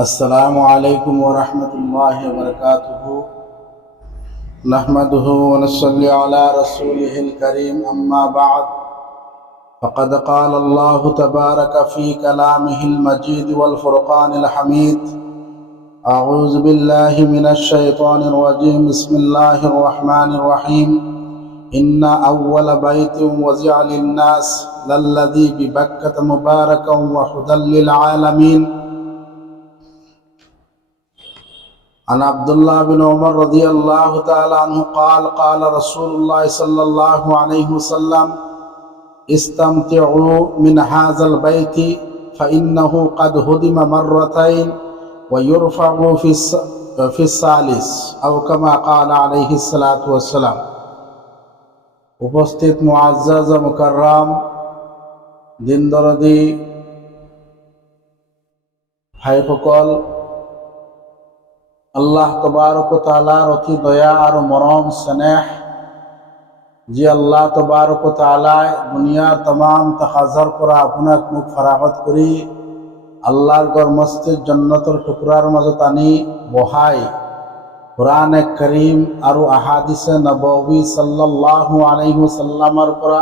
अस्सलामु अलैकुम वरहमतुल्लाहि वबरकातुहू नहमदुहु व नस्सल्ली अला रसूलिहिल करीम अम्मा बाद फ़क़द क़ाल अल्लाहु तबारक फ़ी कलामिहिल मजीद वल फ़ुरक़ानिल हमीद अऊज़ु बिल्लाहि मिनश शैतानिर रजीम बिस्मिल्लाहिर रहमानिर रहीम इन्ना अव्वल बैतिन वज़िअ लिन्नास लल्लज़ी बिबक्कत मुबारकन व हुदल लिल आलमीन अन अब्दुल्लाह बिन उमर रज़ियल्लाहु तआला अन्हु क़ाल रसूलुल्लाह सल्लल्लाहु अलैहि वसल्लम इस्तमतिउ मिन हाज़ल बैति फ़इन्नहु क़द हुदिम मर्रतैन व युरफ़अु फ़िस्सालिस औ कमा क़ाल अलैहिस्सलातु वस्सलाम। उपस्थित मुअज़्ज़ज़ मुकर्रम दिन दरदी भाईসকল, আল্লাহ তবারক ও তাআলার অতি দয়া আর মরম স্নেহ যে আল্লাহ তবারক ও তাআলা দুনিয়ার तमाम তাকাজার পৰা আপোনাক মুখ ফরাগত কৰি আল্লাহর ঘর মসজিদ জান্নাতের টুকরার মাজত আনি বহাই কুরআনে কারীম আর আহাদিসে নববী সাল্লাল্লাহু আলাইহি ওয়াসাল্লামৰ পৰা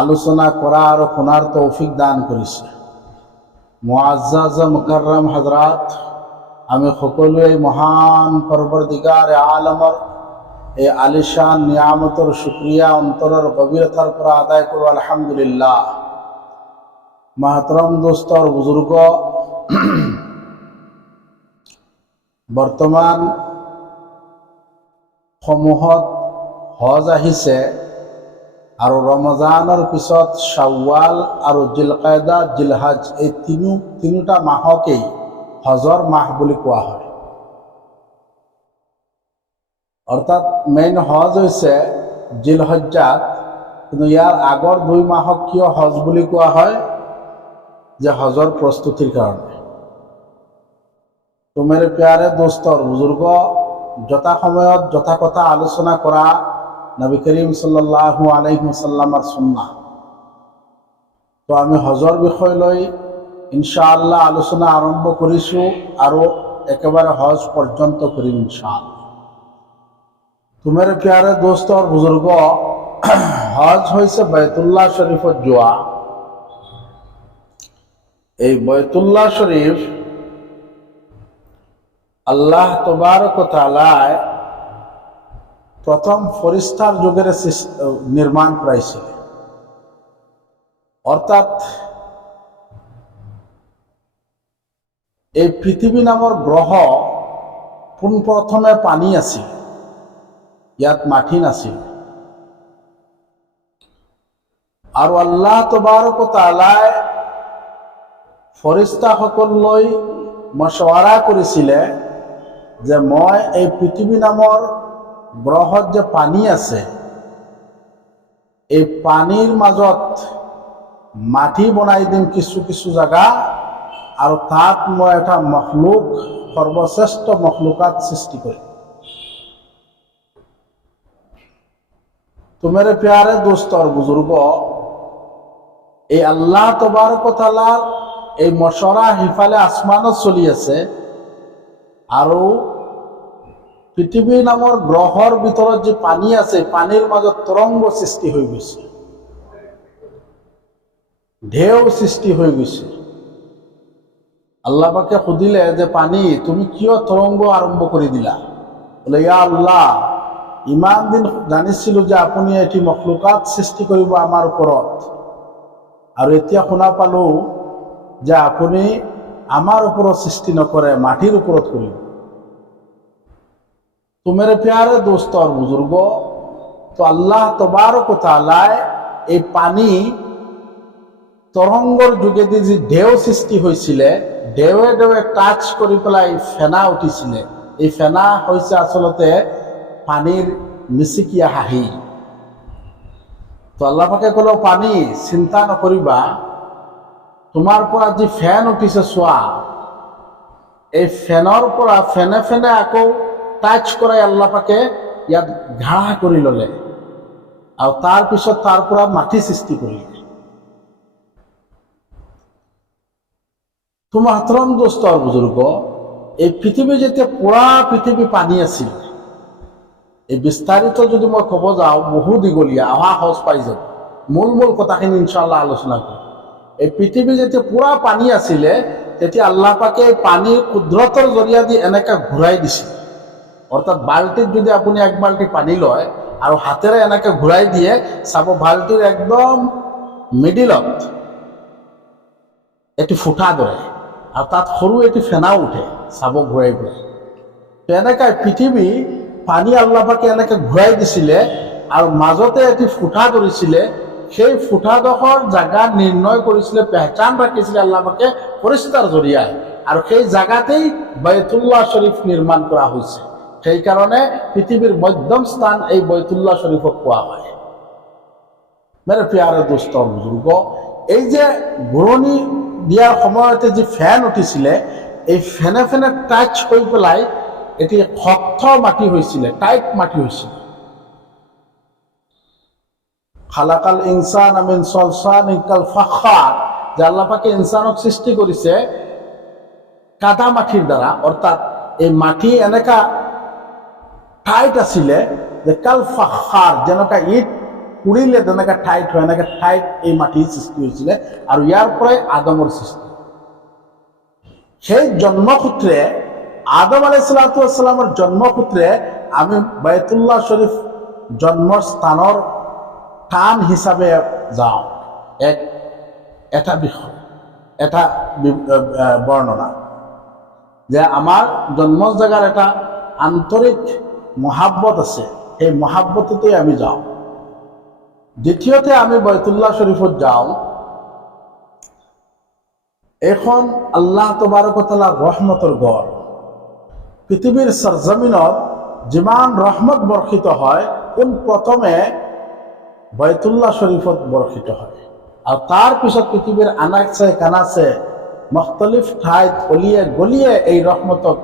আলোচনা কৰা আৰু শুনাৰ তৌফিক দান কৰিছে। মুআজ্জাজ মুকাররম হযরত, আমি সকলোৱে মহান পৰৱৰ্তীগাৰ আলমৰ এই আলিশান নিয়ামতৰ শুক্ৰিয়া অন্তৰৰ গভীৰতাৰ পৰা আদায় কৰোঁ আলহামদুলিল্লাহ। মহতৰম দোস্ত আৰু বুজুৰ্গ, বৰ্তমান সমূহত হজ আহিছে আৰু ৰমজানৰ পিছত শাওৱাল আৰু জিলকায়দা জিলহজ এই তিনিটা মাহকেই হজৰ মাহ বুলি কোৱা হয়। অৰ্থাৎ মেইন হজ হৈছে জিলহজ্জাত, কিন্তু ইয়াৰ আগৰ 2 মাহক কিয় হজ বুলি কোৱা হয়? যে হজৰ প্ৰস্তুতিৰ কাৰণে। তো মেৰে প্যাৰে দোস্ত আৰু বুজুৰ্গ, যথা সময়ত যথা কথা আলোচনা কৰা নবী করিম সাল্লাল্লাহু আলাইহি ওয়াসাল্লামৰ সুন্নাহ। তো আমি হজৰ বিষয় লৈ ইনশাআল্লাহ আলোচনা আৰম্ভ কৰিছোঁ আৰু একেবাৰে হজ পৰ্যন্ত কৰিম ইনশাআল্লাহ। তো মেরে প্যারে দোস্ত আর বুজুর্গ, হজ হয়েছে বাইতুল্লাহ শরীফত যোৱা। এই বাইতুল্লাহ শরীফ আল্লাহ তবারক ও তাআলাই প্রথম ফরিস্তার যুগের নির্মাণ করাইছিল। অর্থাৎ এই পৃথিবী নামৰ গ্ৰহ পোনপ্ৰথমে পানী আছিল, ইয়াত মাটি নাছিল। আৰু আল্লাহ তবাৰক ও তাআলাই ফৰিস্তাসকললৈ মশৱৰা কৰিছিলে যে মই এই পৃথিবী নামৰ গ্ৰহত যে পানী আছে, এই পানীৰ মাজত মাটি বনাই দিম কিছু কিছু জায়গা, আৰু তাত মই এটা মখলুক, সৰ্বশ্ৰেষ্ঠ মখলুকাত সৃষ্টি কৰিম। তো মেরে প্যারে দোস্ত আর বুজুর্গ, এই আল্লাহ তবারক ও তাআলার এই মশওরা হিফালে আসমানত চলি আছে, আৰু পৃথিৱী নামৰ গ্ৰহৰ ভিতৰত যে পানী আছে, পানীৰ মাজত তৰংগ সৃষ্টি হৈ গৈছে, ঢেউ সৃষ্টি হৈ গৈছে। আল্লাহ পাকে সুধিলে যে পানী, তুমি কিয় তৰংগ আৰম্ভ কৰি দিলা? বলে, ইয়া আল্লাহ, ইমান দিন জানিছিলো যে আপুনি এটি মখলুকাত সৃষ্টি কৰিব আমাৰ ওপৰত, আৰু এতিয়া শুনা পালো যে আপুনি আমাৰ ওপৰত সৃষ্টি নকৰে, মাটিৰ ওপৰত কৰিব। তো মেরে প্যারে দোস্ত আর বুজুর্গ, তো আল্লাহ তবারক ও তাআলাই এই পানী তরঙ্গর যোগেদি যে ঢেউ সৃষ্টি হয়েছিলে, ঢেউয়ে ঢেউয়ে টাচ কৰি পেলাই ফেনা উঠিছিলে। এই ফেনা হৈছে আসলতে পানীৰ মিচিকিয়া হাঁহি। তো আল্লাহ পাকে ক'লে, পানী চিন্তা নকৰিবা, তোমাৰ পৰা যি ফেন উঠিছে চোৱা, এই ফেনৰ পৰা ফেনে ফেনে আকৌ টাচ কৰাই আল্লাহ পাকে ইয়াত ঘাঁহ কৰি ললে, আৰু তাৰ পিছত তাৰ পৰা মাটি সৃষ্টি কৰিলে। তো মাহতরম দোস্ত আর বুজুর্গ, এই পৃথিৱী যেতিয়া পুৰা পৃথিৱী পানী আছিল, এই বিস্তারিত যদি মই ক'ব যাওঁ বহু দীঘলীয়া, অহা সহজ পাই যাব। মূল কথাখিনি ইনশাআল্লাহ আলোচনা কৰিম। এই পৃথিৱী যেতিয়া পুৰা পানী আছিলে, তেতিয়া আল্লাহ পাকে এই পানীৰ কুদৰতৰ জৰিয়া দি এনেকৈ ঘূৰাই দিছিল। অৰ্থাৎ বাল্টিত যদি আপুনি এক বাল্টি পানী লয় আৰু হাতেৰে এনেকৈ ঘূৰাই দিয়ে, চাব বাল্টিৰ একদম মিডিলত এটি ফুটা ধৰে আৰু তাত সৰু এটি ফেনা উঠে, চাব ঘূৰাই ঘূৰাই। এনেকৈ পৃথিৱী পানী আল্লাহ পাকে এনেকৈ ঘূৰাই দিছিলে আৰু মাজতে এটি ফুটা ধৰিছিলে। সেই ফুটাডোখৰ জাগা নিৰ্ণয় কৰিছিলে, পেহচান ৰাখিছিলে আল্লাহ পাকে ফৰিস্তাৰ জৰিয়ায়, আৰু সেই জাগাতেই বাইতুল্লাহ শৰীফ নিৰ্মাণ কৰা হৈছে। সেইকাৰণে পৃথিৱীৰ মধ্যম স্থান এই বাইতুল্লাহ শৰীফক কোৱা হয়। মেৰে প্যাৰে দোস্ত বুজুৰ্গ, এই যে ঘূৰণি দিয়াৰ সময়তে যি ফেন উঠিছিলে, এই ফেনে ফেনে টাচ হৈ পেলাই এটি শক্ত মাটি হৈছিলে, টাইট মাটি হৈছিলে। খালাকাল ইনসান মিন সলসালিন কাল ফাখার, যে আল্লাহ পাকে ইনসানক সৃষ্টি করেছে কাদা মাটির দ্বারা। অর্থাৎ এই মাটি এনেকা টাইট আছিলে যে কাল ফাখার, যেনকা ইট পুড়িলে যেনেকা টাইট হয়, এনেকা টাইট এই মাটির সৃষ্টি হয়েছিল। আর ইয়ার পরে আদমের সৃষ্টি। সেই জন্মসূত্রে আদম আলাইহিসসালামের জন্মসূত্রে আমি বাইতুল্লাহ শরীফ জন্মস্থানৰ টান হিসাবে যাওঁ। এটা বিষয়, এটা বর্ণনা যে আমার জন্ম জায়গার একটা আন্তরিক মহাব্বত আছে, এই মহাব্বততেই আমি যাওঁ। দ্বিতীয়তে আমি বাইতুল্লাহ শরীফত যাওঁ। এখন আল্লাহ তবারক ওয়া তাআলাৰ ৰহমতৰ গড়। পৃথিৱীৰ সৰজমিনত যিমান ৰহমত বৰ্ষিত হয়, কোন প্ৰথমে বাইতুল্লাহ শরীফত বর্ষিত হয়। আর তার পিছত পৃথিবীর আনাচে কানাচে মুখতলিফ ঠাইত অলিয়ে গলিয়ে এই রহমতক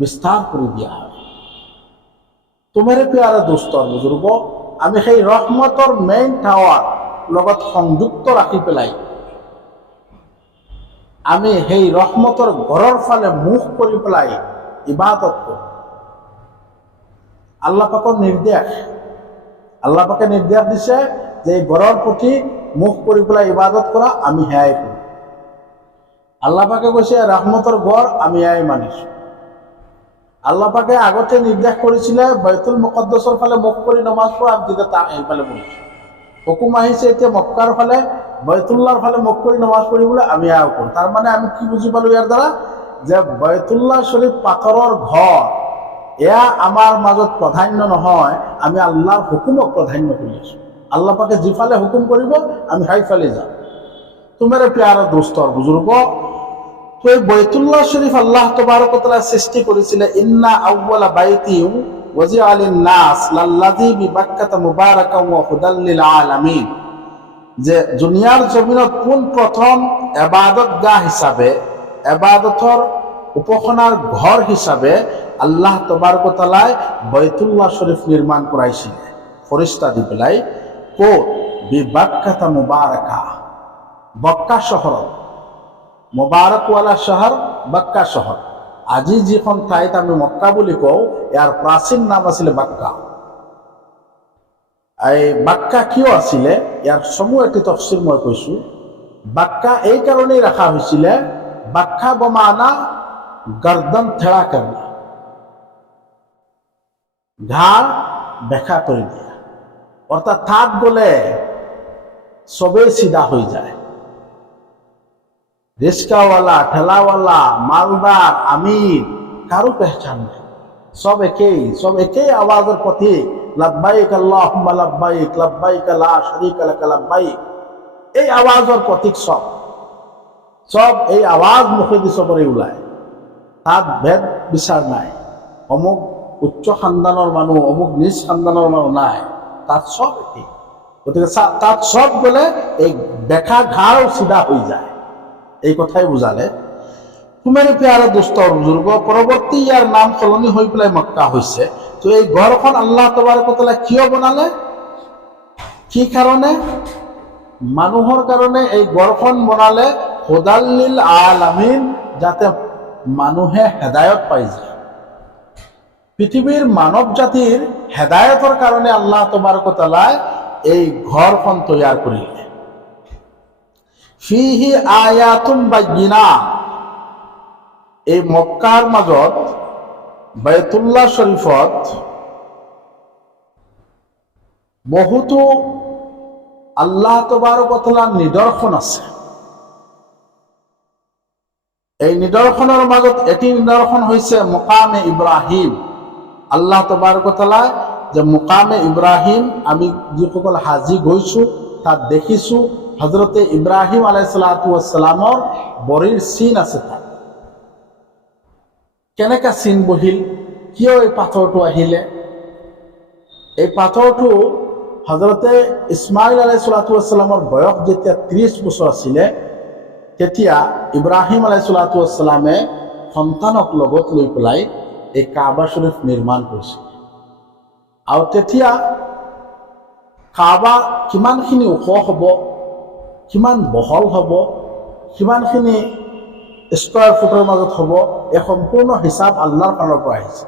বিস্তার করে দিয়া হয়। তোমাৰে প্যাৰে দোস্তৰ বুজুৰ্গ, আমি সেই রহমতৰ মেইন টাৱাৰ লগত সংযুক্ত ৰাখি পেলাই আমি সেই রহমতৰ ঘৰৰ ফালে মুখ কৰি পেলাই ইবাদত কৰোঁ। আল্লাহ পাকৰ নিৰ্দেশ, আল্লাহ পাকে নির্দেশ দিছে যে ঘরের প্রতি মুখ করে পেলাই ইবাদত করা, আমি হ্যাঁ করি। আল্লাহ পাকে কৈছে রহমতের গড়, আমি হ্যাঁ মানিছো। আল্লাহ পাকে আগতে নির্দেশ করেছিল বাইতুল মুকদ্দাসৰ ফালে মুখ কৰি নমাজ পড়া, আমি তেতিয়া তাক এইফালে বলিছো। হুকুম আহিছে এতিয়া মক্কাৰ ফালে বাইতুল্লাহৰ ফালে মুখ কৰি নমাজ পঢ়িবলৈ, আমি হ্যাঁ কৰো। তার মানে আমি কি বুঝি পালো ইয়াৰ দ্বারা, যে বাইতুল্লাহ শরীফ পাথৰৰ ঘর এয়া আমার মাজত প্রাধান্য নহয়, আমি আল্লাহর হুকুমক প্রাধান্য কৰি আছো। আল্লাহ পাকে যিফালে হুকুম কৰিব আমি সেইফালে যাম। তোমাৰে প্যাৰ দোস্তৰ বুজুৰ্গ, তো এই বাইতুল্লাহ শরীফ আল্লাহ তবারক ওয়া তাআলা সৃষ্টি করেছিল। ইন্না আউওয়ালা বাইতিন ওয়াজিআ লিন-নাস লাল্লাযী বিবাক্কাতা মুবারাকান ওয়া হুদাল লিল আলামিন, যে দুনিয়ার জমিনত কোন প্রথম ইবাদতগাহ হিসাবে, ইবাদতৰ উপাসনার ঘর হিসাবে আল্লাহ তবারক ওয়া তাআলা বাইতুল্লাহ শরীফ নির্মাণ করাইছিল ফেরেশতা দি পেলাই। কোট বিবাক্কাতা মুবারাকা, মক্কা শহর, মুবারকওয়ালা শহর মক্কা শহর। আজি যিখন ঠাইত আমি মক্কা বুলি কওঁ, ইয়াৰ প্ৰাচীন নাম আছিলে বাক্কা। এই বাক্কা কিয় আছিলে, ইয়াৰ সমূহ এটি তফসিৰ মই কৈছো। বাক্কা এই কারণেই রাখা হয়েছিল, বাক্কা বমানা গর্দন থেড়া করনা, ঘাড় বেঁকা করে দিয়া। অর্থাৎ তাত গলে সবেই সিধা হয়ে যায়। রিস্কাওয়ালা, ঠেলাওয়ালা, মালদার, আমির, কারো পেহচান নেই, সব একই আওয়াজের প্রতীক, লব্বাইক আল্লাহুম্মা লব্বাইক, লব্বাইক লা শারীকা লাক লব্বাইক। এই আওয়াজের প্রতীক সব এই আওয়াজ মুখে দি সবরে ওলায়। তাত ভেদ বিচার নাই, অমুক উচ্চ খানদানৰ মানুহ, অমুক নিজ খানদানৰ মানুহ নাই, তাত সব একেই। গতিকে তাত সব গলে এই বেকা ঘাড় চিধা হয়ে যায়, এই কথাই বুঝালে। তোমাৰে প্যাৰে দোস্তৰ বুজুৰ্গ, পৰৱৰ্তী ইয়াৰ নাম সলনি হৈ পেলাই মক্কা হৈছে। তো এই ঘৰখন আল্লাহ তবাৰক ওয়া তাআলা কিয় বনালে, কি কাৰণে? মানুহৰ কাৰণে এই ঘৰখন বনালে হুদাল্লিল আলামিন, যাতে মানুহে হেদায়ত পাই যায়। পৃথিবীর মানব জাতির হেদায়তৰ কারণে আল্লাহ তবারক তাআলা এই ঘরখন তৈয়ার করিলে। ফিহি আয়াতুম বাইয়িনাত, এই মক্কার মাজত বাইতুল্লাহ শরীফত বহুতো আল্লাহ তবারক তাআলার নিদর্শন আছে। এই নিদর্শনের মাজত এটি নিদর্শন হয়েছে মুকামে ইব্রাহিম। আল্লাহ তবারক তাআলা যে মুকামে ইব্রাহিম, আমি যিসকল হাজি গৈছো তাত দেখিছো হযরতে ইব্রাহিম আলাইহিস সালাতু ওয়াস সালামৰ বৰিৰ চিন আছে। তাত কেনেকা চিন বহিল, কিয় এই পাথৰটো আহিলে? এই পাথৰটো হযরতে ইসমাইল আলাইহিস সালাতু ওয়াস সালামৰ বয়স যেতিয়া 30 বছৰ আছিলে, তেতিয়া ইব্ৰাহিম আলাইহিস সালাতু ওয়াস সালামে সন্তানক লগত লৈ পেলাই এই কাবা শরীফ নিৰ্মাণ কৰিছিল। আৰু তেতিয়া কাবা কিমানখিনি ওখ হ'ব, কিমান বহল হ'ব, কিমানখিনি স্কোয়ার ফুটৰ মাজত হ'ব, এই সম্পূৰ্ণ হিচাপ আল্লাহৰ ফালৰ পৰা আহিছে।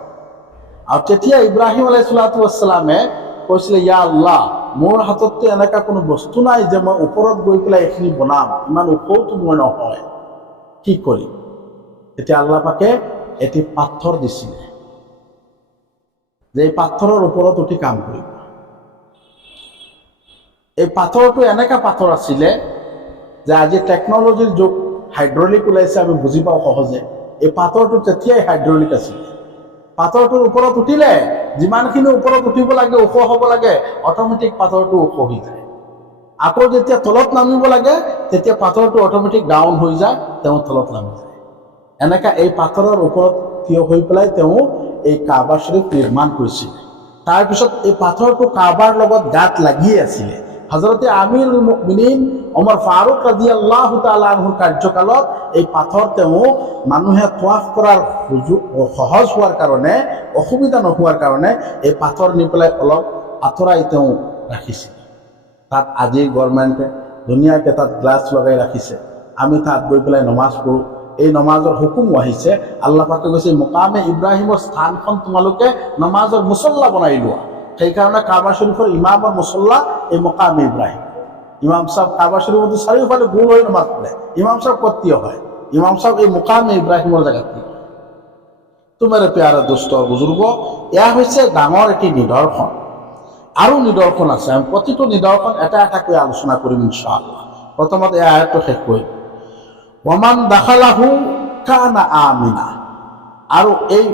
আৰু তেতিয়া ইব্ৰাহিম আলাইহিস সালাতু ওয়াস সালামে কৈছিলে, ইয়া আল্লাহ, মোৰ হাতততো এনেকা কোনো বস্তু নাই যে মই ওপৰত গৈ পেলাই এইখিনি বনাম, ইমান ওখটো মই নহয়, কি কৰিম? এতিয়া আল্লাহ পাকে এটি পাথৰ দিছিলে যে এই পাথৰৰ ওপৰত উঠি কাম কৰিব। এই পাথৰটো এনেকা পাথৰ আছিলে যে আজি টেকনলজিৰ যুগ, হাইড্ৰলিক ওলাইছে, আমি বুজি পাওঁ সহজে। এই পাথৰটো তেতিয়াই হাইড্ৰলিক আছিলে। পাথৰটোৰ ওপৰত উঠিলে যিমানখিনি ওপৰত উঠিব লাগে, ওখ হ'ব লাগে, অট'মেটিক পাথৰটো ওখ হৈ যায়। আকৌ যেতিয়া তলত নামিব লাগে, তেতিয়া পাথৰটো অট'মেটিক ডাউন হৈ যায়, তেওঁ তলত নামি যায়। এনেকা এই পাথৰৰ ওপৰত থিয় হৈ পেলাই তেওঁ এই কাবা শরীফ নিৰ্মাণ কৰিছিল। তাৰপিছত এই পাথৰটো কাবাৰ লগত গাত লাগি আছিলে। হযরতে আমিৰুল মুমিনিন ওমৰ ফাৰুক ৰাদিয়াল্লাহু তাআলা আনহুৰ কাৰ্যকালত এই পাথৰ তেওঁ মানুহে তোৱাফ কৰাৰ সহজ হোৱাৰ কাৰণে, অসুবিধা নোহোৱাৰ কাৰণে এই পাথৰ নি পেলাই অলপ আঁতৰাই তেওঁ ৰাখিছিল। তাত আজি গভৰ্ণমেণ্টে ধুনীয়াকৈ তাত গ্লাছ লগাই ৰাখিছে। আমি তাত গৈ পেলাই নমাজ পঢ়োঁ। এই নমাজৰ হুকুম আহিছে, আল্লাহ পাকে কৈছে মুকামে ইব্ৰাহিমৰ স্থানখন তোমালোকে নমাজৰ মুছল্লা বনাই লোৱা। সেইকাৰণে কাবা শরীফৰ ইমামৰ মুছল্লা এই মুকামে ইব্ৰাহিম। ইমাম সাহেব কাবা শরীফত চাৰিওফালে গোল হৈ নমাজ পঢ়ে। ইমাম সাহেব ক'ত থিয় হয়? ইমাম সাহেব এই মুকামে ইব্ৰাহিমৰ জেগাত থিয় হয়। তোমাৰ প্যাৰা দোস্ত বুজুৰ্গ, এয়া হৈছে ডাঙৰ এটি নিদৰ্শন। আৰু নিদৰ্শন আছে, আমি প্ৰতিটো নিদৰ্শন এটা এটাকৈ আলোচনা কৰিম ইনশাআল্লাহ। প্ৰথমতে এই আয়াতটো শেষ কৰিম। ওয়ামান দাখালাহু কানা আমিনা, আৰু এই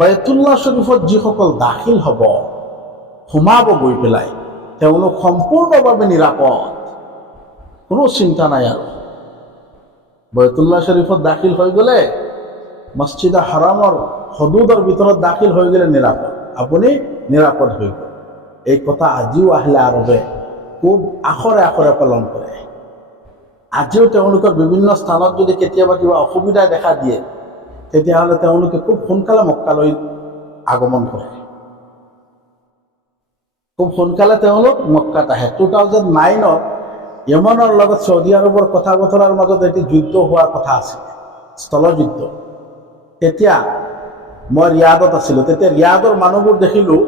বাইতুল্লাহ শরীফত যিসকল দাখিল হ'ব, সোমাব গৈ পেলাই, তেওঁলোক সম্পূৰ্ণভাৱে নিৰাপদ, কোনো চিন্তা নাই। আৰু বাইতুল্লাহ শরীফত দাখিল হৈ গ'লে, মছজিদে হাৰামৰ হদুদৰ ভিতৰত দাখিল হৈ গ'লে নিৰাপদ, আপুনি নিৰাপদ হৈ গ'ল। এই কথা আজিও আহিলে আৰবে খুব আখৰে আখৰে পালন কৰে। আজিও তেওঁলোকৰ বিভিন্ন স্থানত যদি কেতিয়াবা কিবা অসুবিধা দেখা দিয়ে, তেতিয়াহ'লে তেওঁলোকে খুব সোনকালে মক্কালৈ আগমন কৰে। খুব সোনকালে তেওঁলোক মক্কাত আহে। 2009ত য়েমনৰ লগত চৌদি আৰবৰ কথা বতৰাৰ মাজত এটি যুদ্ধ হোৱাৰ কথা আছিল, স্থলযুদ্ধ। তেতিয়া মই ৰিয়াদত আছিলোঁ। তেতিয়া ৰিয়াদৰ মানুহবোৰ দেখিলোঁ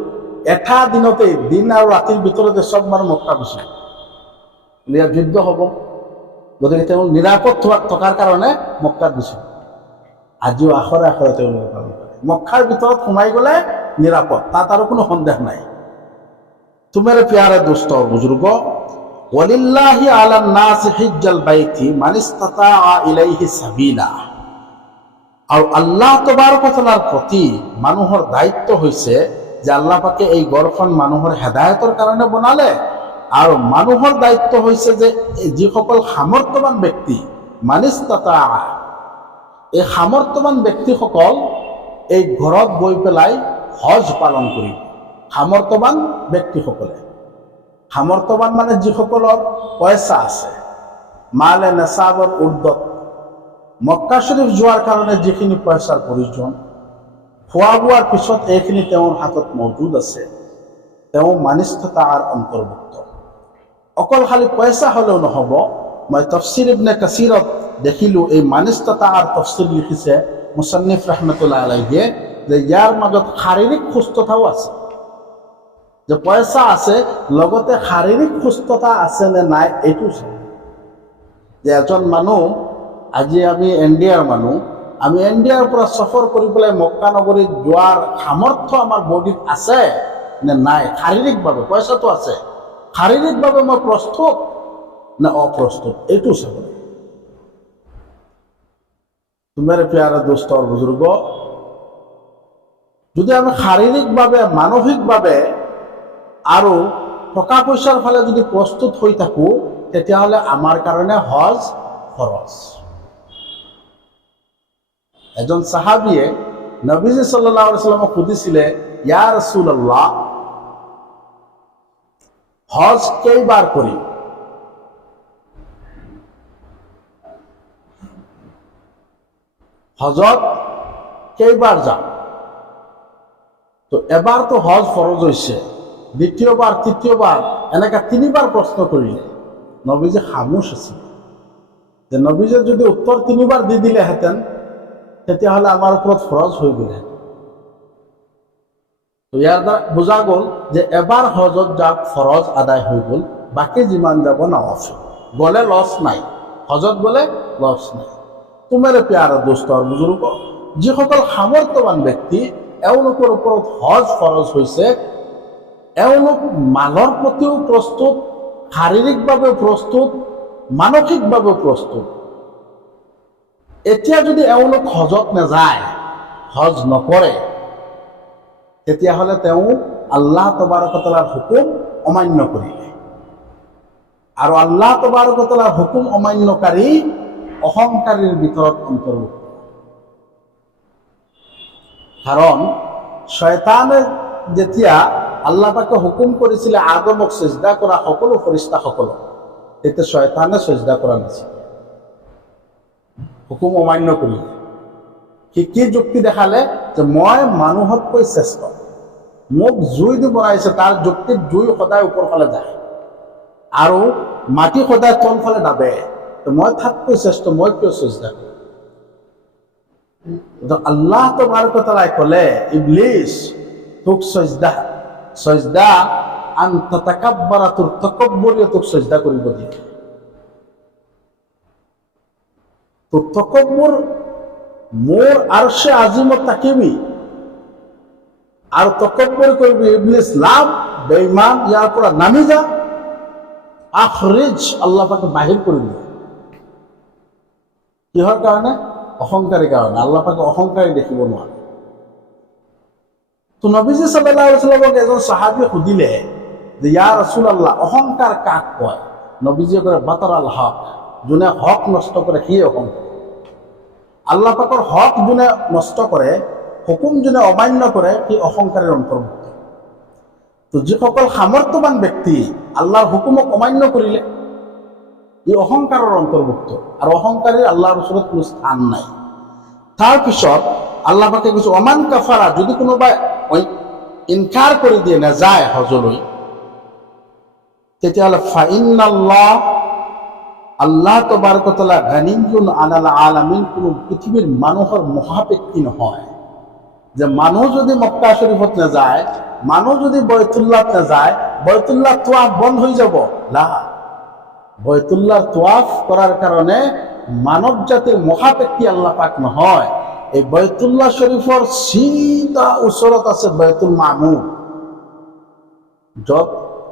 এটা দিনতেই, দিন আৰু ৰাতিৰ ভিতৰতে চব মানুহ মক্কা গুচি গ'ল। ইয়াত যুদ্ধ হ'ব, গতিকে তেওঁ নিৰাপদ থকাৰ কাৰণে মক্কাত গুচি গ'ল। আজিও আখৰে আখৰে তেওঁলোকে পালন কৰে। মক্কাৰ ভিতৰত সোমাই গ'লে নিৰাপদ, তাত আৰু কোনো সন্দেহ নাই। তোমাৰে প্যাৰে দোস্ত বুজুৰ্গ, ওয়ালিল্লাহি আলান নাসি হিজ্জাল বাইতি মান ইস্তাতাআ ইলাইহি সাবিলা, আৰু আল্লাহ তবাৰক তাআলাৰ প্ৰতি মানুহৰ দায়িত্ব হৈছে যে আল্লাহ পাকে এই ঘৰখন মানুহৰ হেদায়তৰ কাৰণে বনালে। আৰু মানুহৰ দায়িত্ব হৈছে যে যিসকল সামৰ্থ্যৱান ব্যক্তি, মান ইস্তাতাআ, এই সামৰ্থ্যৱান ব্যক্তিসকল এই ঘৰত গৈ পেলাই হজ পালন কৰিব। সামৰ্থ্যৱান ব্যক্তিসকলে, সামৰ্থ্যৱান মানে যিসকলৰ পইচা আছে, মালে নেচাবৰ উৰ্ধত, মক্কা শরীফ যোৱাৰ কাৰণে যিখিনি পইচাৰ প্ৰয়োজন, খোৱা বোৱাৰ পিছত এইখিনি তেওঁৰ হাতত মজুদ আছে, তেওঁ মান ইস্তাতাআৰ অন্তৰ্ভুক্ত। অকল খালি পইচা হ'লেও নহ'ব, মই তফসির ইবনে কাসিরত দেখিলো এই মানিস্তাতার তফসির লিখিছে মুসান্নিফ রাহমাতুল্লাহ আলাইহি যে ইয়ার মাজত শারীরিক সুস্থতাও আছে, যে পয়সা আছে লগতে শারীরিক সুস্থতা আছে নে নাই এইটো চাই। যে এজন মানুহ, আজি আমি ইণ্ডিয়াৰ মানুহ, আমি ইণ্ডিয়াৰ পৰা সফৰ কৰি পেলাই মক্কা নগৰীত যোৱাৰ সামৰ্থ্য আমাৰ বডিত আছে নে নাই, শাৰীৰিকভাৱে পইচাটো আছে, শাৰীৰিকভাৱে মই প্ৰস্তুত নে অপ্ৰস্তুত এইটো চাব। মেরে প্যারে দোস্ত আর বুজুর্গ, যদি আমি শারীরিকভাৱে মানসিকভাৱে আৰু টকা পইচাৰ ফালে যদি প্ৰস্তুত হৈ থাকো তেতিয়াহ'লে আমাৰ কাৰণে হজ ফৰজ। এজন সাহাবীয়ে নবীজি সাল্লাল্লাহু আলাইহি ওয়াসাল্লামক সুধিছিলে, ইয়া রাসূলুল্লাহ, হজ কেইবাৰ কৰিম? হজত কেইবাৰ যাম? তো এবাৰ তো হজ ফরজ হয়েছে, দ্বিতীয়বার তৃতীয়বার এনেকা তিনিবাৰ প্রশ্ন কৰিলে। নবীজি খামোশ আছিল। যে নবীজি যদি উত্তর তিনিবাৰ দি দিলেহেঁতেন তেতিয়াহ'লে আমাৰ ওপৰত ফরজ হৈ গ'লহেঁতেন। তো ইয়াৰ দ্বাৰা বুজা গ'ল যে এবাৰ হজত যাক ফরজ আদায় হৈ গ'ল, বাকী যিমান যাব নফল, গ'লে লছ নাই, হজত গ'লে লছ নাই। তোমার প্যারা দোস্ত আর বুজুর্গ, যিসকল সামৰ্থ্যৱান ব্যক্তি এওঁলোকৰ ওপৰত হজ ফরজ হৈছে, এওঁলোক মালৰ প্ৰতিও প্ৰস্তুত, শাৰীৰিকভাৱেও প্ৰস্তুত, মানসিকভাৱেও প্ৰস্তুত। এতিয়া যদি এওঁলোক হজত নাযায়, হজ নকৰে, তেতিয়াহ'লে তেওঁ আল্লাহ তবাৰক তাআলাৰ হুকুম অমান্য কৰিলে। আৰু আল্লাহ তবাৰক তাআলাৰ হুকুম অমান্যকাৰী অহংকারীর ভিতৰত অন্তর্ভুক্ত। কারণ শয়তানে যেতিয়া আল্লাহ পাকে হুকুম করেছিল আদমক সেজদা করা সকলো ফরিস্তা সকলো, তেতিয়া শয়তানে সেজদা করা নাছিল, হুকুম অমান্য কৰিলে। কি যুক্তি দেখালে যে মই মানুহতকৈ শ্ৰেষ্ঠ, মোক জুই দি বনাইছে, তাৰ যুক্তিত জুই সদায় ওপৰ ফালে যায় আৰু মাটি সদায় তল ফালে নাবে, মই তাতকৈ শ্ৰেষ্ঠ, মই কিয় চেষ্টা কৰিম? আল্লাহ তবাৰক তাআলাই ক'লে, ইবলিস তোক সজদা আন তাতাকাব্বাৰা, তোৰ তকব্বুৰিয়ে তোক সজদা কৰিব দিয়ে। তোৰ তকব্বুৰ মোৰ আৰশে আজিমত থাকিবি আৰু তকব্বুৰ কৰিবি, ইবলিস লাভ বেঈমান, ইয়াৰ পৰা নামি যা, আখৰিজ, আল্লাহ পাকে বাহিৰ কৰি দিয়ে। কিহৰ কাৰণে? অহংকাৰীৰ কাৰণে। আল্লাহ পাকে অহংকাৰী দেখিব নোৱাৰে। তো নবীজি সাল্লাল্লাহু আলাইহি ওয়াসাল্লামক এজন সাহাবীয়ে সুধিলে যে ইয়া রাসূলুল্লাহ, অহংকাৰ কাক কয়? নবীজিয়ে কয় বাতারাল হক, যোনে হক নষ্ট কৰে সি অহংকাৰী। আল্লাহ পাকৰ হক যোনে নষ্ট কৰে, হুকুম যোনে অমান্য কৰে, সি অহংকাৰীৰ অন্তৰ্ভুক্ত। তো যিসকল সামৰ্থ্যৱান ব্যক্তি আল্লাহৰ হুকুমক অমান্য কৰিলে, ই অহংকাৰৰ অন্তৰ্ভুক্ত, আৰু অহংকাৰীৰ আল্লাহৰ ওচৰত কোনো স্থান নাই। তাৰপিছত আল্লাহ পাকে কৈছে অমান কাফাৰা, যদি কোনোবাই ইনকাৰ কৰি দিয়ে, নাযায় হজলৈ, তেতিয়াহ'লে ফাইন্নাল্লাহ, আল্লাহ তবাৰক তাআলা গানিয়্যুন আলাল আলামিন, কোনো পৃথিৱীৰ মানুহৰ মহাপেক্ষী নহয়। যে মানুহ যদি মক্কা শৰীফত নাযায়, মানুহ যদি বৈতুল্লাহত নাযায়, বৈতুল্লাহ তোৱাফ বন্ধ হৈ যাব না। বৈতুল্লাহর তোয়াফ করার কারণে মানব জাতির মহাপেক্ষী আল্লাহ পাক নহয়। এই বৈতুল্লাহ শরীফর সিধা ওচৰত আছে বাইতুল মামুর, যত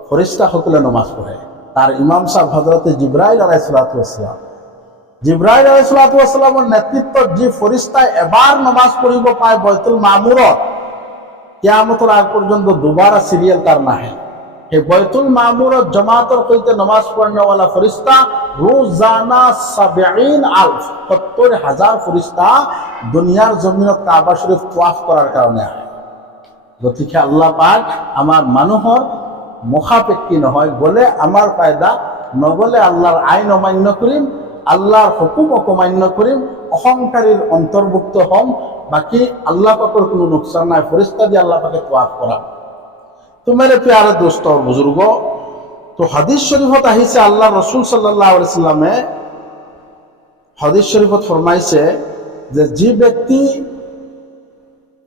ফরিস্তা সকলে নমাজ পড়ে। তার ইমাম সাহেব হযরতে জিব্রাইল আলাইহিস সালাতু ওয়াস সালাম, জিব্রাইল আলাইহিস সালাতু ওয়াস সালামের নেতৃত্বত যে ফরিস্তায় এবার নমাজ পড়িব পায় বাইতুল মামুরত, কিয়ামতের আগ পর্যন্ত দুবারা সিরিয়াল তার নাহে। এই বাইতুল মামুরত জামাতের সৈতে নমাজ পড়নেওয়ালা ফরিস্তা রোজানা 70,000 ফরিস্তা দুনিয়ার জমিনত কাবা শরীফ তোয়াফ করার কারণে আহে। গতিকে আল্লাহ পাক আমার মানুহৰ মুখাপেক্ষী নহয়। গলে আমার ফায়দা, নগলে আল্লাহর আইন অমান্য করিম, আল্লাহর হুকুম অমান্য করিম, অহংকারীর অন্তর্ভুক্ত হম। বাকি আল্লাহ পাকের কোনো নুকসান নাই, ফরিস্তা দিয়ে আল্লাহ পাকে তোয়াফ করা। তো मेरे प्यारे दोस्तों और बुजुर्गों, তো হাদিস শরীফত আহিছে আল্লাহ রসুল সাল্লাল্লাহু আলাইহি সাল্লামে হাদিস শরীফত ফরমাইছে যে ব্যক্তি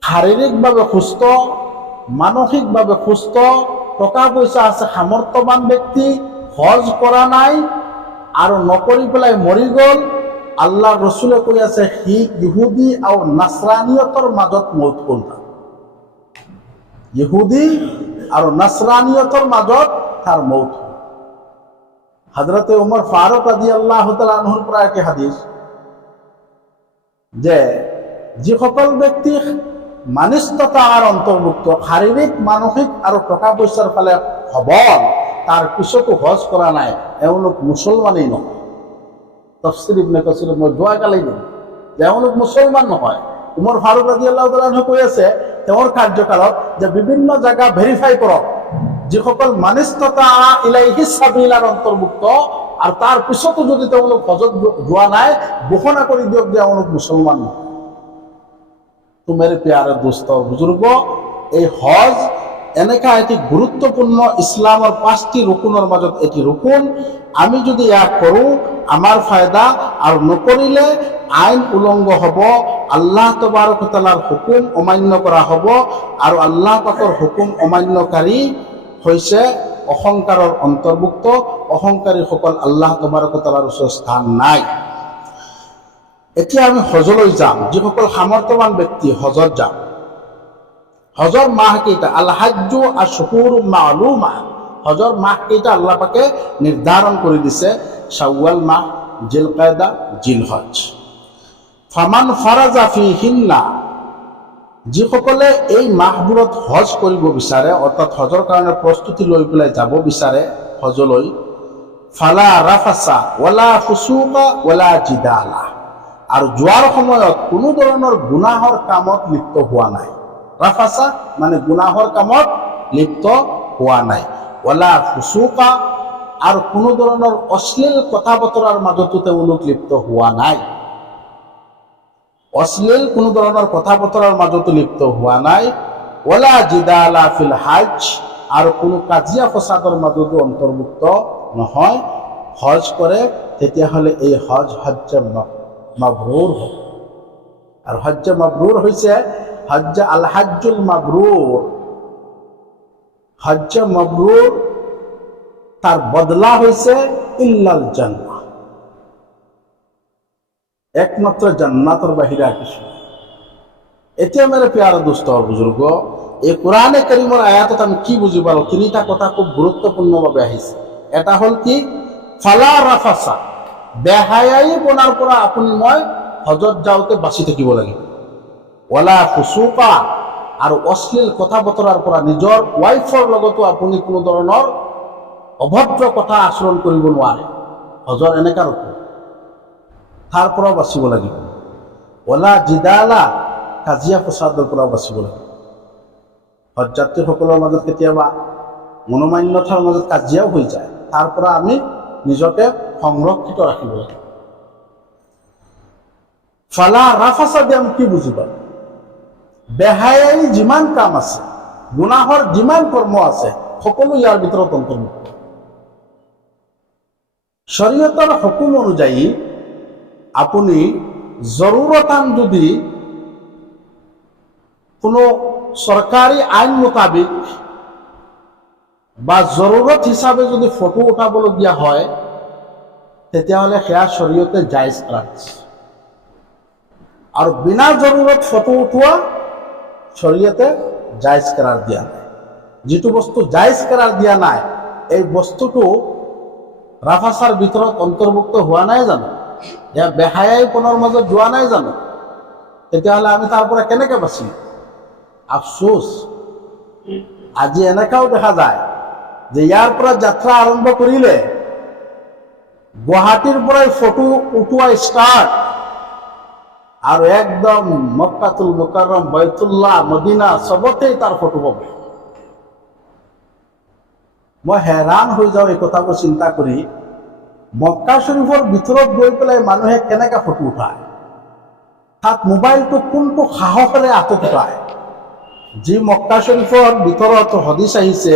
শারীরিকভাবে সুস্থ, মানসিকভাবে সুস্থ, টকা পয়সা আছে, সামৰ্থ্যৱান ব্যক্তি, হজ কৰা নাই আৰু নকৰি পেলাই মৰি গ'ল, আল্লাহ ৰসুলে কৈ আছে সি ইহুদী আৰু নাছৰানিয়তৰ মাজত মৌত হ'ল। ইহুদী আৰু নাছৰানিয়তৰ মাজত তাৰ মৌত হ'ল। হযরতে উমর ফারুক রাদিয়াল্লাহু তাআলা আনহুর পৰা এটি হাদিস যে যিসকল ব্যক্তি মানিষ্ঠতাৰ অন্তৰ্ভুক্ত, শাৰীৰিক, মানসিক আৰু টকা পইচাৰ ফালে সবল, তাৰ পিছতো হজ কৰা নাই, এওঁলোক মুছলমানেই নহয়। তাফসীৰ ইবনে কাসীৰ মই যোৱাকালি দিম যে এওঁলোক মুছলমান নহয়। উমৰ ফাৰুক ৰাদিয়াল্লাহু তাআলা আনহু কৈ আছে তেওঁৰ কাৰ্যকালত যে বিভিন্ন জায়গা ভেৰিফাই কৰক, যিসকল মানিষ্ঠতা ইলাইহি সাবিলাৰ অন্তৰ্ভুক্ত আৰু তাৰ পিছতো যদি তেওঁলোক হজত যোৱা নাই, ঘোষণা কৰি দিয়ক যে এওঁলোক মুছলমান নহয়। তো মেরে প্যারে দোস্ত বুজুর্গ, এই হজ এনেকা এটি গুরুত্বপূর্ণ ইসলামের 5টি রুকুনের মাজত এটি রুকুন। আমি যদি ইয়া করু আমার ফায়দা, আর নকরিলে আইন উলঙ্গ হব, আল্লাহ তবারক ওয়া তাআলার হুকুম অমান্য করা হব। আর আল্লাহ পাকের হুকুম অমান্যকারী হইছে অহংকারের অন্তর্ভুক্ত। অহংকারী সকল আল্লাহ তবারক ওয়া তাআলার ওচৰত স্থান নাই। এতিয়া আমি হজলৈ যাম, যিসকল সামৰ্থ্যৱান ব্যক্তি হজত যাম। হজৰ মাহ কেইটা, আল হাজ্জু আশহুৰুম মা'লুমা, হজৰ মাহ কেইটা আল্লাহ পাকে নিৰ্ধাৰণ কৰি দিছে, শাওয়াল মাহ, জিলকায়দা, জিলহজ। ফামান ফাৰাজা ফিহিন্না, যিসকলে এই মাহবোৰত হজ কৰিব বিচাৰে, অৰ্থাৎ হজৰ কাৰণে প্ৰস্তুতি লৈ পেলাই যাব বিচাৰে হজলৈ, ফালা ৰাফাসা ওয়ালা ফুসুকা ওয়ালা জিদালা, আৰু যোৱাৰ সময়ত কোনো ধৰণৰ গুনাহৰ কামত লিপ্ত হোৱা নাই। ৰাফাসা মানে গুনাহৰ কামত লিপ্ত হোৱা নাই। ওয়ালা ফুসুকা, আৰু কোনো ধৰণৰ অশ্লীল কথা বতৰাৰ মাজতো তেওঁলোক লিপ্ত হোৱা নাই। অশ্লীল কোনো ধৰণৰ কথা বতৰাৰ মাজতো লিপ্ত হোৱা নাই। ওয়ালা জিদালা ফিল হাজ, আৰু কোনো কাজিয়া ফসাদৰ মাজতো অন্তৰ্ভুক্ত নহয়। হজ কৰে তেতিয়াহ'লে এই হজ হজ্জে মাবরুর হবে। আর হজ্জে মাবরুর হইছে হজ্জে আল হাজ্জুল মাবরুর। হজ্জে মাবরুর তার বদলা হইছে ইল্লাল জান্নাহ, একমাত্র জান্নাতের বাহিরে আর কিছু। এতিয়া মেরে প্যারে দোস্ত আর বুজুর্গ, এই কোরআনে কারীমের আয়াতত আমি কি বুঝি পারো, তিনিটা কথা খুব গুরুত্বপূর্ণভাবে আহিছে। এটা হল কি, ফালা রাফাসা, বেহায়াই পনাৰ পৰা আপুনি মই হজত যাওঁতে বাচি থাকিব লাগিব। ওয়ালা ফুসুকা, আৰু অশ্লীল কথা বতৰাৰ পৰা, নিজৰ ৱাইফৰ লগতো আপুনি কোনো ধৰণৰ অভদ্ৰ কথা আচৰণ কৰিব নোৱাৰে। হজৰ এনেকা ৰূপ, তাৰ পৰাও বাচিব লাগিব। ওয়ালা জিদালা, কাজিয়া ফসাদৰ পৰাও বাচিব লাগিব। হজযাত্ৰীসকলৰ মাজত কেতিয়াবা মনোমান্যতাৰ মাজত কাজিয়াও হৈ যায়, তাৰ পৰা আমি নিজকে সংৰক্ষিত ৰাখিব লাগে। ফালা ৰাফাসা দিয়ে আমি কি বুজি পাম, বেহায়াই যিমান কাম আছে, গুনাহৰ যিমান কৰ্ম আছে, সকলো ইয়াৰ ভিতৰত অন্তৰ্ভুক্ত। শৰীয়তৰ হুকুম অনুযায়ী আপুনি জৰুৰতান যদি কোনো চৰকাৰী আইন মোতাবিক বা জৰুরত হিসাবে যদি ফটো উঠাবলগীয়া হয়, তেতিয়াহ'লে সেয়া শৰীয়তে জায়েজ কৰা হৈছে। আৰু বিনা জৰুরত ফটো উঠোৱা শৰীয়তে জায়েজ কৰাৰ দিয়া নাই। যিটো বস্তু জায়েজ কৰাৰ দিয়া নাই, এই বস্তুটো ৰাফাসাৰ ভিতৰত অন্তৰ্ভুক্ত হোৱা নাই জানো, এয়া বেহায়াইপনৰ মাজত যোৱা নাই জানো, তেতিয়াহ'লে আমি তাৰ পৰা কেনেকৈ বাচিম? আফসোস, আজি এনেকাও দেখা যায় যে ইয়াৰ পৰা যাত্ৰা আৰম্ভ কৰিলে গুৱাহাটীৰ পৰাই ফটো উঠোৱা ষ্টাৰ্ট, আৰু একদম মক্কাতুল মুকাররম, বাইতুল্লাহ, মদিনা সবতেই তাৰ ফটো পাব। মই হেৰান হৈ যাওঁ এই কথাবোৰ চিন্তা কৰি। মক্কা শৰীফৰ ভিতৰত গৈ পেলাই মানুহে কেনেকৈ ফটো উঠায়, তাত মোবাইলটো কোনটো সাহসেৰে হাতত উঠায়। যি মক্কা শৰীফৰ ভিতৰত হদিছ আহিছে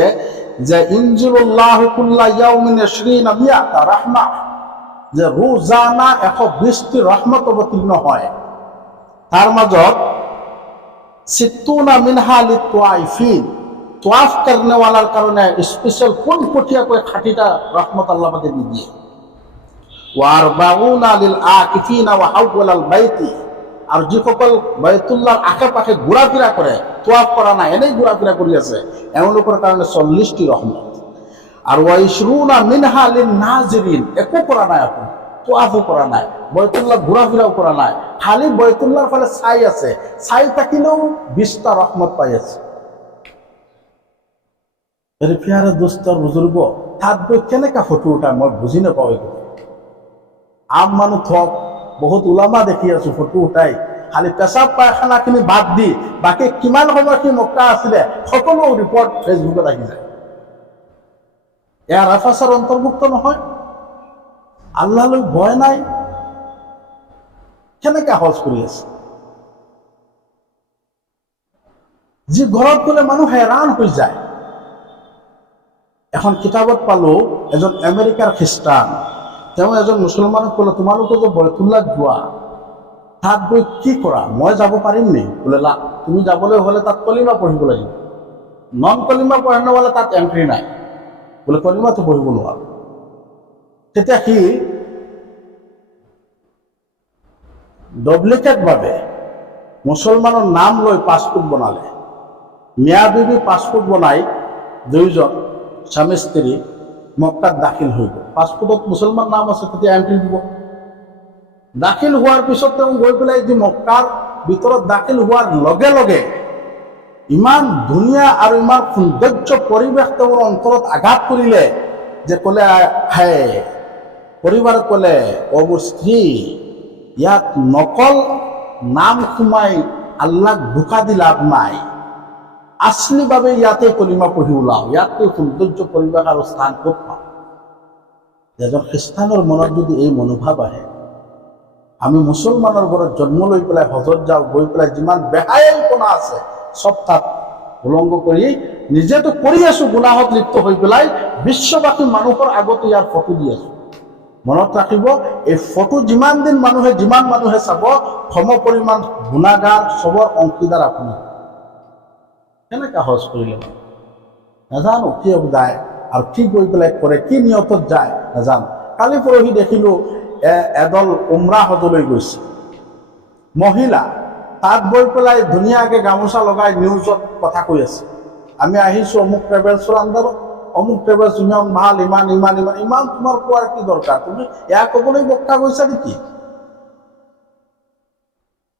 যে ইনজিলুল্লাহু কুল্লা ইয়াউমিন 20 মিয়াতা রাহমা, যে রোজানা 120টি রহমত অবতীর্ণ হয়, তার মাজত 60 মিনহা লিত্বাইফিন, তোয়াফ করনেওয়ালার কারণে স্পেশাল কোন কঠিয়াকৈ 60টা রহমত আল্লাহ পাকে দিয়ে। ওয়ার বাউনা লিল আকিফিনা ওয়া হাওলাল বাইতি, আর যিসকল বাইতুল্লাহর আশে-পাশে ঘোরাফেরা করে, তোয়াফ করা না, এনেই ঘোরাফেরা কৰি আছে, এওঁলোকৰ কাৰণে 40টি রহমত। আর ওয়া ইশরুনা মিনহা লিন নাজিরিন, একো করা নাই, আপনি তোয়াফও করা নাই, বাইতুল্লাহ ঘোরাফেরাও করা নাই, খালি বাইতুল্লাহর ফালে চাই আছে, চাই থাকিলেও 20টা রহমত পাই আছে। এর পিয়ারে দোস্তৰ বুজুর্গ, তাত গৈ কেনেকা ফটো উঠায় মই বুজি নাপাওঁ। আম মানুহ থক, বহুত ওলামা দেখি আছো ফটো উঠাই, খালি পেচাব পায়খানা খিনি বাদ দি বাকী কিমান সময় সি মক্কা আছিলে সকলো ৰিপৰ্ট ফেচবুকত আহি যায়। এয়া আৰাফাতৰ অন্তৰ্ভুক্ত নহয়? আল্লাহলৈ ভয় নাই, কেনেকা হজ কৰি আছে? যি ঘৰত গলে মানুহ হেৰান হৈ যায়। এখন কিতাপত পালো, এজন আমেৰিকাৰ খ্ৰীষ্টান, তেওঁ এজন মুছলমানক ক'লে, তোমালোকে যে বাইতুল্লাহ যোৱা, তাত গৈ কি কৰা? মই যাব পাৰিম নি? বোলে লা, তুমি যাবলৈ হলে তাত কলিমা পঢ়িব লাগিব, নন কলিমা পঢ়িলে তাত এন্ট্ৰি নাই। বোলে কলিমাটো পঢ়িব নোৱাৰো। তেতিয়া সি ডুপ্লিকেট ভাৱে মুছলমানৰ নাম লৈ পাছপোৰ্ট বনালে। মিয়া বিবি পাছপোৰ্ট বনাই দুইজন স্বামী স্ত্ৰী মক্কাত দাখিল হৈ গ'ল। পাছপোৰ্টত মুছলমান নাম আছে, তেতিয়া এন্ট্ৰি দিব। দাখিল হোৱাৰ পিছত তেওঁ গৈ পেলাই যি মক্কাৰ ভিতৰত দাখিল হোৱাৰ লগে লগে ইমান ধুনীয়া আৰু ইমান সৌন্দৰ্য পৰিৱেশ তেওঁৰ অন্তৰত আঘাত কৰিলে যে ক'লে, হে পৰিবাৰে ক'লে, অ মোৰ স্ত্ৰী, ইয়াত নকল নাম সোমাই আল্লাহক ধোকা দি লাভ নাই, আচলিভাৱে ইয়াতে কলিমা পঢ়ি ওলাও, ইয়াতকৈ সৌন্দৰ্য পৰিৱেশ আৰু স্থান ক'ত পাম? এজন খ্ৰীষ্টানৰ মনত যদি এই মনোভাৱ আহে, আমি মুছলমানৰ ঘৰত জন্ম লৈ পেলাই হজত যাওঁ, গৈ পেলাই যিমান বেহায়াইপনা আছে সব তাত উলংঘ কৰি নিজেতো কৰি আছো, গুনাহত লিপ্ত হৈ পেলাই বিশ্ববাসী মানুহৰ আগতো ইয়াৰ ফটো দি আছো। মনত ৰাখিব, এই ফটো যিমান মানুহে চাব, সম পৰিমাণ গুণাগাৰ সবৰ অংশীদাৰ আপুনি। কেনেকা হজ কৰিলে নাজানো, কি যায় আৰু কি গৈ পেলাই কৰে, কি নিয়তত যায় নাজানো। কালি পৰহি দেখিলো এদল উমৰা হজলৈ গৈছে মহিলা, তাত গৈ পেলাই ধুনীয়াকে গামোচা লগাই নিউজত কথা কৈ আছে, আমি আহিছো অমুক ট্ৰেভেলছৰ আণ্ডাৰত, অমুক ট্ৰেভেলছ ইমান ভাল, ইমান ইমান ইমান ইমান তোমাৰ কোৱাৰ কি দৰকাৰ? তুমি এয়া ক'বলৈ মক্কা গৈছা নেকি?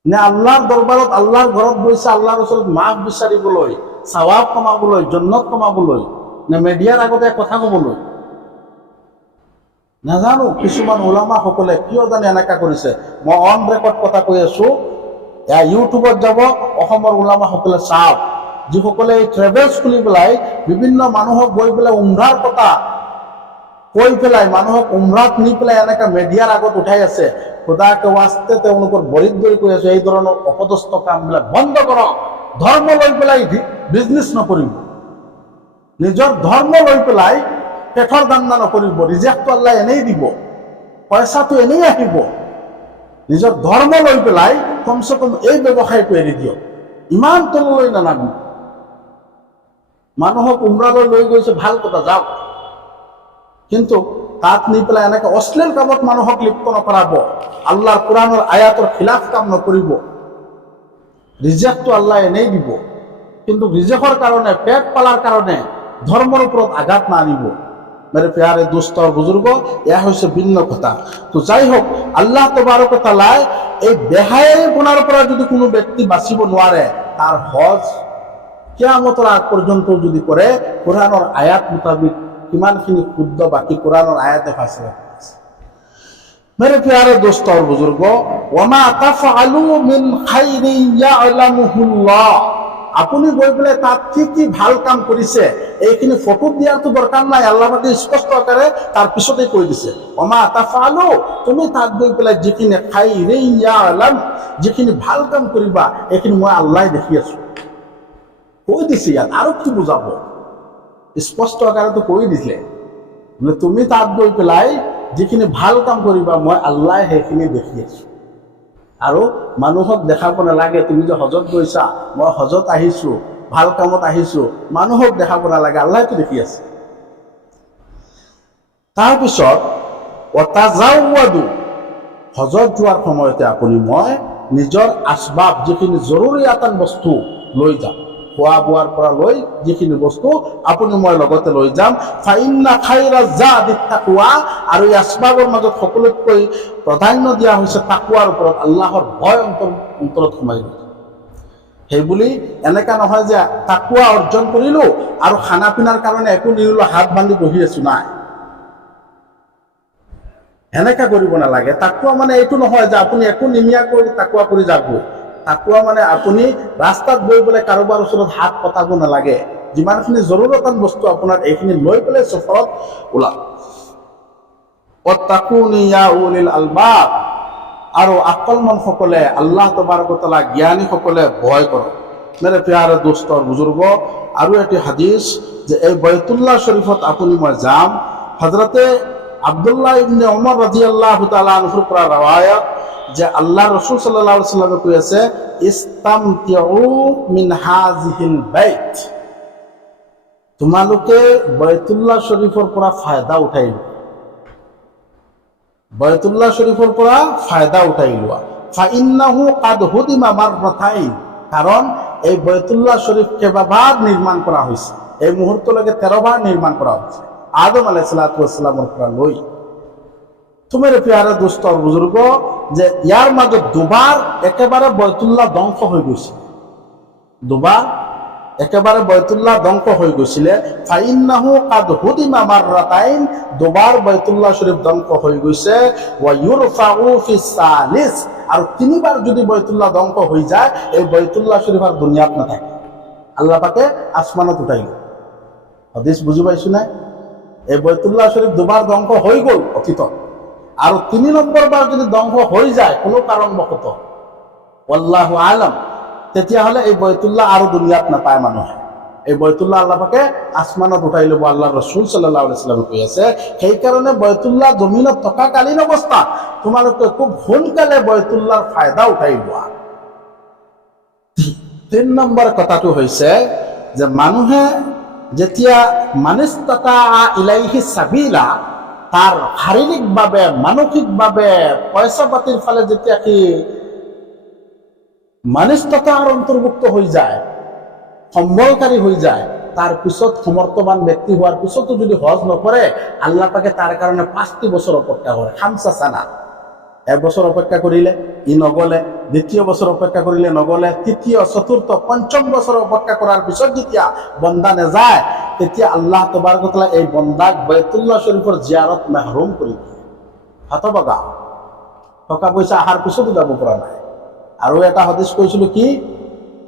নে আল্লাহৰ দৰবাৰত, আল্লাহৰ ঘৰত গৈছে আল্লাহৰ ওচৰত মাফ বিচাৰিবলৈ, সওয়াব কমাবলৈ, জন্নত কমাবলৈ, নে মিডিয়াৰ আগতে কথা ক'বলৈ? নাজানো কিছুমান ওলামা সকলে কিয় জানি এনেকা কৰিছে। মই অন ৰেকৰ্ড কথা কৈ আছো, এয়া ইউটিউবত যাব, অসমৰ ওলামা সকলে চাওক, যিসকলে এই ট্ৰেভেলছ খুলি পেলাই বিভিন্ন মানুহক গৈ পেলাই উমৰাৰ কথা কৈ পেলাই মানুহক উমৰাত নি পেলাই এনেকা মিডিয়াৰ আগত উঠাই আছে। খোদাকে ৱাস্তে তেওঁলোকৰ বৰিত ধৰি কৈ আছো, এই ধৰণৰ অপদস্থ কামবিলাক বন্ধ কৰক। ধৰ্ম লৈ পেলাই বিজনেছ নকৰিব, নিজৰ ধৰ্ম লৈ পেলাই পেটৰ দান্দা নকৰিব, ৰিজেক্টটো আল্লাহ এনেই দিব, পইচাটো এনেই আহিব। নিজৰ ধৰ্ম লৈ পেলাই কমচে কম এই ব্যৱসায়টো এৰি দিয়ক, ইমান তললৈ নানামিব। মানুহক উমৰালৈ লৈ গৈছে, ভাল কথা, যাওক, কিন্তু তাত নি পেলাই এনেকে অশ্লীল কামত মানুহক লিপ্ত নকৰাব, আল্লাহৰ কোরআনৰ আয়াতৰ খিলাফ কাম নকৰিব। ৰিজেক্টটো আল্লাহ এনেই দিব, কিন্তু ৰিজেকৰ কাৰণে, পেট পালাৰ কাৰণে ধৰ্মৰ ওপৰত আঘাত নানিব। মেরে প্যারে দোস্ত আর বুজুর্গ, এয়া হচ্ছে ভিন্ন কথা। তো যাই হোক, আল্লাহ তবারক ওয়া তাআলা এই বেহায়াপনার পৰা যদি কোনো ব্যক্তি বাঁচিব নোৱাৰে, তার হজ কিয়ামতৰ আগ পর্যন্ত যদি করে, কোরআনের আয়াত মোতাবিক কিমানখিনি শুদ্ধ বাকি কোরআনের আয়াতে ফাঁসিলে। मेरे प्यारे दोस्तों और बुजुर्गों, वमा ताफअलू मिन खाइरिन याअलामुहुल्लाह, আপুনি গৈ পেলাই তাত কি কি ভাল কাম কৰিছে এইখিনি ফটো দিয়াৰ তো দৰকাৰ নাই, আল্লাহ পাকে স্পষ্ট আকাৰে তাৰ পিছতেই কৈ দিছে, ওমা তাফআলু, তুমি তাত গৈ পেলাই যিখিনি খাইৰিন ইয়ালাম, যিখিনি ভাল কাম কৰিবা এইখিনি মই আল্লাহ দেখি আছো, কৈ দিছে। ইয়াত আৰু কি বুজাব? স্পষ্ট আকাৰে কৈ দিছিলে বোলে তুমি তাত গৈ পেলাই যিখিনি ভাল কাম কৰিবা মই আল্লাহ সেইখিনি দেখি আছো আৰু মানুহক দেখাব নালাগে তুমি যে হজত গৈছা মই হজত আহিছো ভাল কামত আহিছো মানুহক দেখাব নালাগে আল্লাহটো দেখি আছে তাৰপিছত ওয়াতাজাওয়াদু হজত যোৱাৰ সময়তে আপুনি মই নিজৰ আসবাব যিখিনি জৰুৰীয়াতান বস্তু লৈ যাম খোৱা বোৱাৰ পৰা লৈ যিখিনি বস্তু আপুনি মই লগতে লৈ যাম ফাইন্না খাইৰা জাদিত তাকওয়া আৰু এই আসবাবৰ মাজত সকলোতকৈ প্ৰাধান্য দিয়া হৈছে তাকওয়াৰ ওপৰত আল্লাহৰ ভয় অন্তৰত সোমাই গৈছে সেইবুলি এনেকা নহয় যে তাকওয়া অৰ্জন কৰিলো আৰু খানা পিনাৰ কাৰণে একো নিৰিলো হাত বান্ধি বহি আছো নাই এনেকা কৰিব নালাগে তাকওয়া মানে এইটো নহয় যে আপুনি একো নিমিয়াকৈ তাকওয়া কৰি যাব তাকওয়া মানে আপুনি ৰাস্তাত গৈ পেলাই কাৰোবাৰ ওচৰত হাত পতাব নালাগে যিমানখিনি জৰুৰতান বস্তু আপোনাৰ এইখিনি লৈ পেলাই সফৰত ওলাওক ওয়াত্তাকুনি ইয়া উলিল আলবাব আৰু আকলমন সকলে আল্লাহ তবাৰক ওয়া তাআলা জ্ঞানী সকলে ভয় কৰক মেৰে প্যাৰে দোস্ত আৰু বুজুৰ্গ আৰু এটি হাদিস যে এই বাইতুল্লাহ শৰীফত আপুনি মই যাম হযরতে আব্দুল্লাহ ইবনে ওমর রাদিয়াল্লাহু তাআলা আনহুর পৰা riwayat যে আল্লাহ রাসূল সাল্লাল্লাহু আলাইহি ওয়াসাল্লামে কৈ আছে ইস্তামতিউ মিন হাযিহিল বাইত তোমালোকে বাইতুল্লাহ শরীফৰ পৰা ফায়দা উঠাই লোৱা বাইতুল্লাহ শরীফৰ পৰা ফায়দা উঠাই লোৱা ফাইন্নাহু কাদ হুদিমা মাররাতাইন কাৰণ এই বাইতুল্লাহ শরীফ কেইবাবাৰ নিৰ্মাণ কৰা হৈছে এই মুহূৰ্তলৈকে 13 বাৰ নিৰ্মাণ কৰা হৈছে আদম আলাইহিস সালামৰ পৰা লৈ তোমাৰে প্যারে দোস্ত আৰু বুজুৰ্গ যে ইয়াৰ মাজত দুবাৰ একেবাৰে বাইতুল্লাহ ধ্বংস হৈ গৈছে দুবাৰ একেবাৰে বাইতুল্লাহ ধ্বংস হৈ গৈছিলে ফাইন্নাহু কাদ হুদিমা মাররাতাইন দুবাৰ বাইতুল্লাহ শরীফ ধ্বংস হৈ গৈছে ওয়া ইউরফাউ ফিস সালিস আৰু তিনিবাৰ যদি বাইতুল্লাহ ধ্বংস হৈ যায় এই বাইতুল্লাহ শরীফ আর দুনিয়াত নাথাকে আল্লাহ পাকে আসমানত উঠাইল হাদিস বুঝি পাইছো না এই বাইতুল্লাহ শরীফ দুবাৰ ধ্বংস হৈ গ'ল অতীতত আৰু 3 নম্বৰ বাৰ যদি ধ্বংস হৈ যায় কোনো কাৰণবশত আল্লাহু আলাম তেতিয়াহ'লে এই বাইতুল্লাহ আৰু দুনিয়াত নাপায় মানুহে এই বাইতুল্লাহ আল্লাহ পাকে আসমানত উঠাই ল'ব আল্লাহৰ ৰাসূল সাল্লাল্লাহু আলাইহি ওয়াসাল্লাম কৈ আছে সেই কাৰণে বাইতুল্লাহ জমিনত থকা কালীন অৱস্থা তোমালোকে খুব সোনকালে বাইতুল্লাহৰ ফায়দা উঠাই লোৱা 3 নম্বৰ কথাটো হৈছে যে মানুহে যেতিয়া মানিস্তাতা ইলাইহি সাবিলা তার শারীরিকভাৱে মানসিকভাৱে পয়সা পাতিৰ ফালে যেতিয়া কি মানিস্তাতাৰ অন্তৰ্ভুক্ত হৈ যায় সম্বলকাৰী হৈ যায় তাৰ পিছত সমৰ্থবান ব্যক্তি হোৱাৰ পিছতো যদি হজ নকৰে আল্লাহ পাকে তাৰ কাৰণে 5টি বছৰ অপেক্ষা কৰে 5 সানা এক বছর অপেক্ষা করিলে ই নগলে দ্বিতীয় বছর অপেক্ষা করিলে নগলে তৃতীয় চতুর্থ পঞ্চম বছর অপেক্ষা করার পিছত যেতিয়া বন্দা নেযায় তেতিয়া আল্লাহ তবারক ওয়া তাআলা এই বন্দাক বাইতুল্লাহ শরীফৰ জিয়ারত মাহরুম কৰি দিয়ে হতবাগা টকা পয়সা আহাৰ পিছতো যাব পৰা নাই আৰু এটা হাদিস কৈছিল কি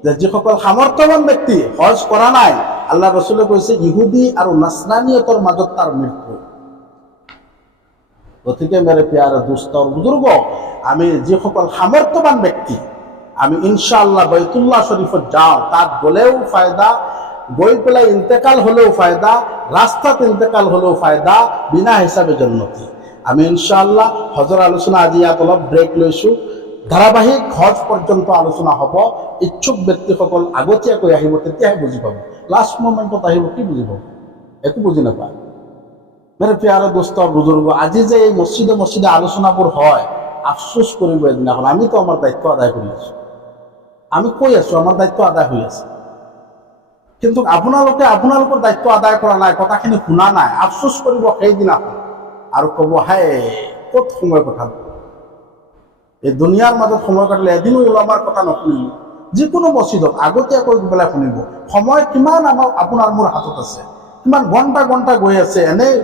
যে যিসকল সামৰ্থ্যৱান ব্যক্তি হজ কৰা নাই আল্লাহ ৰাসূলে কৈছে ইহুদি আৰু নাছৰানিয়তৰ মাজত তাৰ মৃত্যু গতিকে মেরে প্যারে দোস্ত আর বুজুর্গ আমি যিসকল সামৰ্থ্যৱান ব্যক্তি আমি ইনশাআল্লাহ বাইতুল্লাহ শরীফত যাও তাত গলেও ফায়দা গৈ পেলাই ইন্তেকাল হলেও ফায়দা রাস্তাত ইন্তেকাল হলেও ফায়দা বিনা হিসাবে জন্নতি আমি ইনশাআল্লাহ হজর আলোচনা আজি ইয়াত অলপ ব্রেক লৈছো ধারাবাহিক হজ পর্যন্ত আলোচনা হব ইচ্ছুক ব্যক্তিসকল আগতীয়াকৈ আহিব তেতিয়াহে বুজি পাব লাষ্ট মোমেন্টত আহিব কি বুজি পাব একো বুজি নাপায় মেরে প্যারে দোস্ত বুজুর্গ আজি যে এই মসজিদে আলোচনাবোৰ হয় আফসোস কৰিব এদিনাখন আমি তো আমার দায়িত্ব আদায় কৰি আছো আমি কৈ আছো আমার দায়িত্ব আদায় হৈ আছে কিন্তু আপোনালোকৰ দায়িত্ব আদায় কৰা নাই কথাখিনি শুনা নাই আফসোস কৰিব সেইদিনাখন আৰু ক'ব হাই ক'ত সময় কটাল এই দুনিয়াৰ মাজত সময় কাটিলে এদিনো ওলামাৰ কথা নুশুনিলো যিকোনো মসজিদত আগতীয়াকৈ পেলাই শুনিব সময় কিমান আপোনাৰ মোৰ হাতত আছে কিমান ঘণ্টা ঘণ্টা গৈ আছে এনেই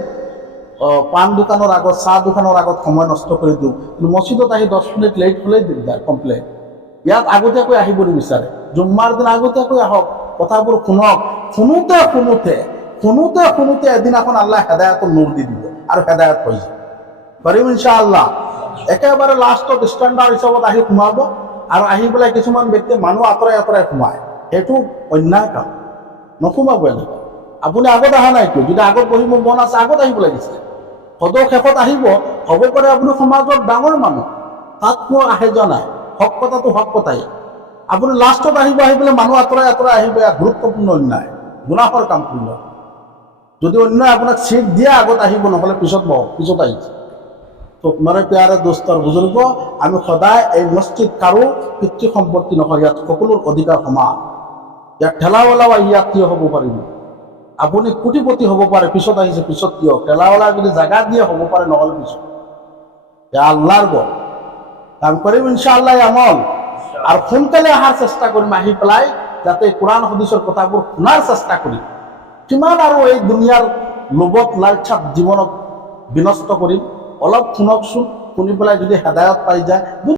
পান দোকানৰ আগত চাহ দোকানৰ আগত সময় নষ্ট কৰি দিওঁ কিন্তু মসজিদত আহি 10 মিনিট লেট হ'লেই দিগদাৰ কমপ্লেইন ইয়াত আগতীয়াকৈ আহিব নিবিচাৰে জুম্মাৰ দিন আগতীয়াকৈ আহক কথাবোৰ শুনক শুনোতে এদিনাখন আল্লাহ হেদায়তৰ নূৰ দি দিব আৰু হেদায়ত হৈ যাব পাৰিম ইনশাআল্লাহ একেবাৰে লাষ্টত ষ্টেণ্ডাৰ্ড হিচাপত আহি সোমাব আৰু আহি পেলাই কিছুমান ব্যক্তি মানুহ আঁতৰাই সোমায় সেইটো অন্যায় কাম নোসোমাব এনেকৈ আপুনি আগত অহা নাই কিয়? যদি আগত বহিব মন আছে আগত আহিব লাগিছিলে। সদৌ শেষত আহিব, হ'ব পাৰে আপুনি সমাজৰ ডাঙৰ মানুহ, তাত কোনো আহে যোৱা নাই, হক কথাটো হক কথাই। আপুনি লাষ্টত আহিব, আহি পেলাই মানুহ আঁতৰাই আঁতৰাই আহিব, ইয়াত গুৰুত্বপূৰ্ণ অন্যায়, গুনাহৰ কাম কৰিলে। যদি অন্যায় আপোনাক চিট দিয়ে আগত আহিব, নহ'লে পিছত বহক, পিছত আহিছে। তো মাৰে প্যাৰে দোস্তৰ বুজুৰ্গ, আমি সদায় এই মছজিদ কাৰো পিতৃ সম্পত্তি নহয়, ইয়াত সকলোৰ অধিকাৰ সমান। ইয়াত ঠেলাৱালাও ইয়াত থিয় হ'ব পাৰিব, আপুনি কোটিপতি হ'ব পাৰে, পিছত আহিছে পিছত কিয়? ঠেলাৱালা যদি জাগা দিয়ে হ'ব পাৰে, নহ'লে পিছত। আল্লাহৰ গড় কাম কৰিম ইনশাআল্লাহ আমল, আৰু সোনকালে অহাৰ চেষ্টা কৰিম, আহি পেলাই যাতে কোরআন হাদিসৰ কথাবোৰ শুনাৰ চেষ্টা কৰিম। কিমান আৰু এই দুনিয়াৰ লোভত লালচাত জীৱনক বিনষ্ট কৰিম? অলপ শুনকচোন, শুনি পেলাই যদি হেদায়ত পাই যায়।